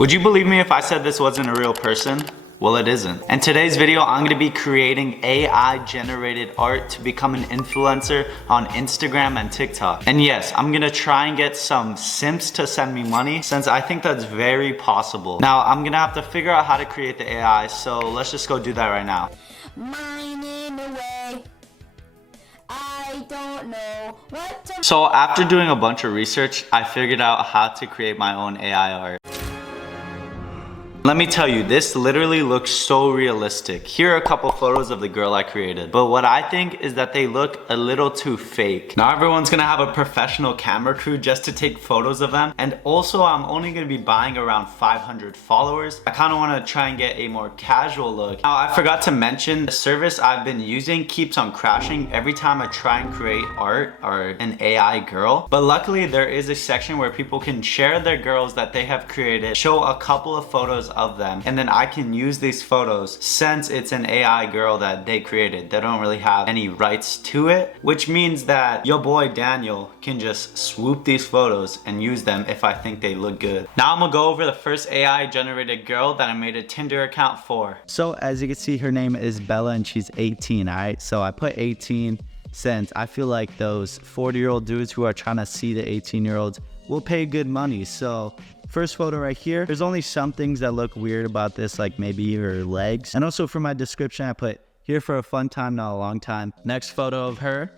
Would you believe me if I said this wasn't a real person? Well, it isn't. In today's video, I'm gonna be creating AI generated art to become an influencer on Instagram and TikTok. And yes, I'm gonna try and get some simps to send me money since I think that's very possible. Now, I'm gonna have to figure out how to create the AI, so let's just go do that right now. Mining away. I don't know what to... So after doing a bunch of research, I figured out how to create my own AI art. Let me tell you, this literally looks so realistic. Here are a couple photos of the girl I created. But what I think is that they look a little too fake. Now everyone's gonna have a professional camera crew just to take photos of them. And also I'm only gonna be buying around 500 followers. I kinda wanna try and get a more casual look. Now I forgot to mention, the service I've been using keeps on crashing every time I try and create art or an AI girl. But luckily there is a section where people can share their girls that they have created, show a couple of photos of them, and then I can use these photos since it's an AI girl that they created. They don't really have any rights to it, which means that your boy Daniel can just swoop these photos and use them if I think they look good. Now I'm gonna go over the first AI generated girl that I made a Tinder account for. So as you can see, her name is Bella and she's 18, alright? So I put 18 since I feel like those 40-year-old dudes who are trying to see the 18-year-olds will pay good money. So first photo right here, there's only some things that look weird about this, like maybe her legs. And also for my description, I put here for a fun time, not a long time. Next photo of her.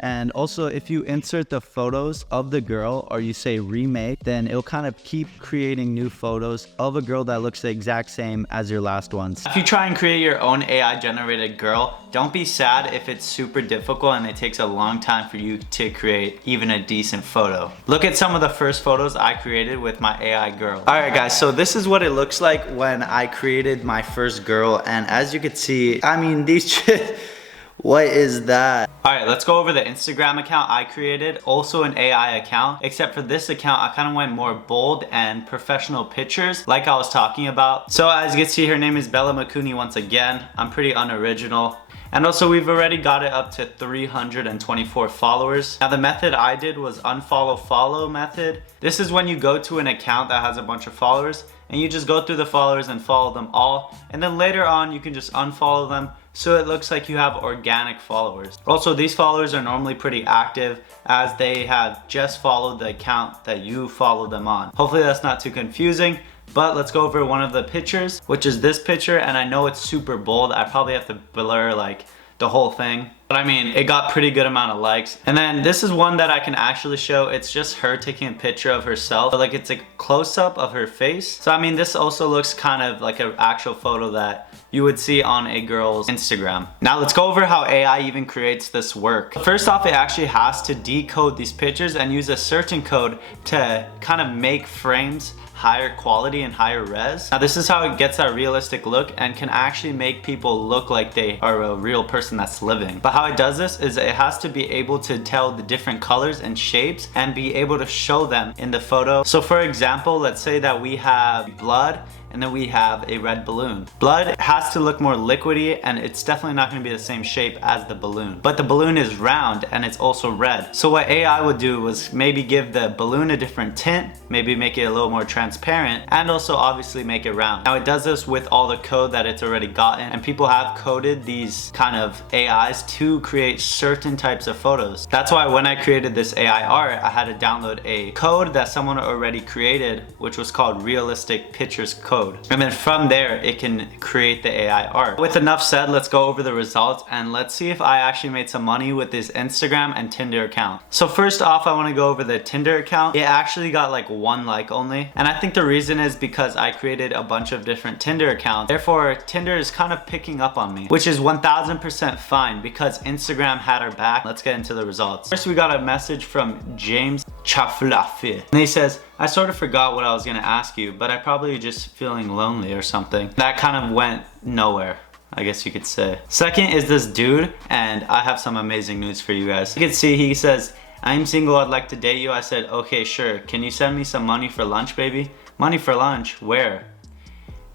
And also if you insert the photos of the girl or you say remake, then it'll kind of keep creating new photos of a girl that looks the exact same as your last ones. If you try and create your own AI generated girl, don't be sad if it's super difficult and it takes a long time for you to create even a decent photo. Look at some of the first photos I created with my AI girl. Alright guys, so this is what it looks like when I created my first girl, and as you can see, I mean these what is that? Alright, let's go over the Instagram account I created, also an AI account, except for this account I kind of went more bold and professional pictures like I was talking about. So as you can see, her name is Bella Makuni once again. I'm pretty unoriginal. And also we've already got it up to 324 followers. Now the method I did was unfollow follow method. This is when you go to an account that has a bunch of followers and you just go through the followers and follow them all, and then later on you can just unfollow them so it looks like you have organic followers. Also, these followers are normally pretty active as they have just followed the account that you followed them on. Hopefully that's not too confusing. But let's go over one of the pictures, which is this picture, and I know it's super bold. I probably have to blur like the whole thing. But I mean, it got pretty good amount of likes. And then this is one that I can actually show. It's just her taking a picture of herself. Like it's a close-up of her face. So I mean, this also looks kind of like an actual photo that you would see on a girl's Instagram. Now let's go over how AI even creates this work. First off, it actually has to decode these pictures and use a certain code to kind of make frames higher quality and higher res. Now this is how it gets that realistic look and can actually make people look like they are a real person that's living. But how it does this is it has to be able to tell the different colors and shapes and be able to show them in the photo. So for example, let's say that we have blood and then we have a red balloon. Blood has to look more liquidy and it's definitely not going to be the same shape as the balloon. But the balloon is round and it's also red. So what AI would do was maybe give the balloon a different tint, maybe make it a little more transparent, and also obviously make it round. Now it does this with all the code that it's already gotten, and people have coded these kind of AIs to create certain types of photos. That's why when I created this AI art, I had to download a code that someone already created, which was called Realistic Pictures Code. And then from there, it can create the AI art. With enough said, let's go over the results and let's see if I actually made some money with this Instagram and Tinder account. So first off, I want to go over the Tinder account. It actually got like 1 like only. And I think the reason is because I created a bunch of different Tinder accounts. Therefore, Tinder is kind of picking up on me, which is 1000% fine because Instagram had our back. Let's get into the results. First, we got a message from James Chaflafi. And he says, I sort of forgot what I was gonna ask you, but I probably just feeling lonely or something. That kind of went nowhere, I guess you could say. Second is this dude, and I have some amazing news for you guys. You can see he says, I'm single, I'd like to date you. I said, okay, sure. Can you send me some money for lunch, baby? Money for lunch? Where?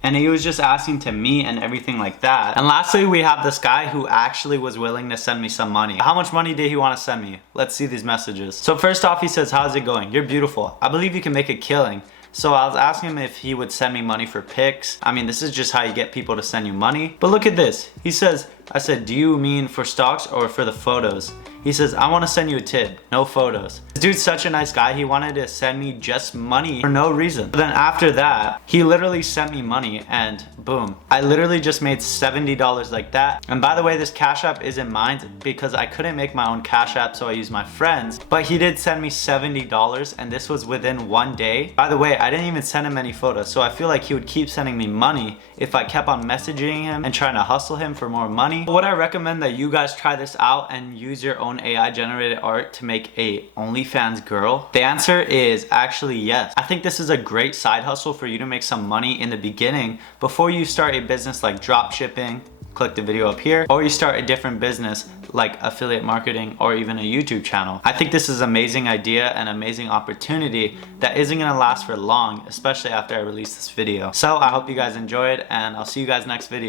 And he was just asking to meet and everything like that. And lastly, we have this guy who actually was willing to send me some money. How much money did he want to send me? Let's see these messages. So first off, he says, how's it going? You're beautiful. I believe you can make a killing. So I was asking him if he would send me money for pics. I mean, this is just how you get people to send you money. But look at this. He says, I said, do you mean for stocks or for the photos? He says, I want to send you a tip, no photos. This dude's such a nice guy. He wanted to send me just money for no reason. But then after that, he literally sent me money and boom. I literally just made $70 like that. And by the way, this Cash App isn't mine because I couldn't make my own Cash App, so I used my friend's. But he did send me $70 and this was within 1 day. By the way, I didn't even send him any photos, so I feel like he would keep sending me money if I kept on messaging him and trying to hustle him for more money. Would I recommend that you guys try this out and use your own AI generated art to make a OnlyFans girl? The answer is actually yes. I think this is a great side hustle for you to make some money in the beginning before you start a business like drop shipping. Click the video up here, or you start a different business like affiliate marketing or even a YouTube channel. I think this is an amazing idea and amazing opportunity that isn't gonna last for long, especially after I release this video. So I hope you guys enjoyed and I'll see you guys next video.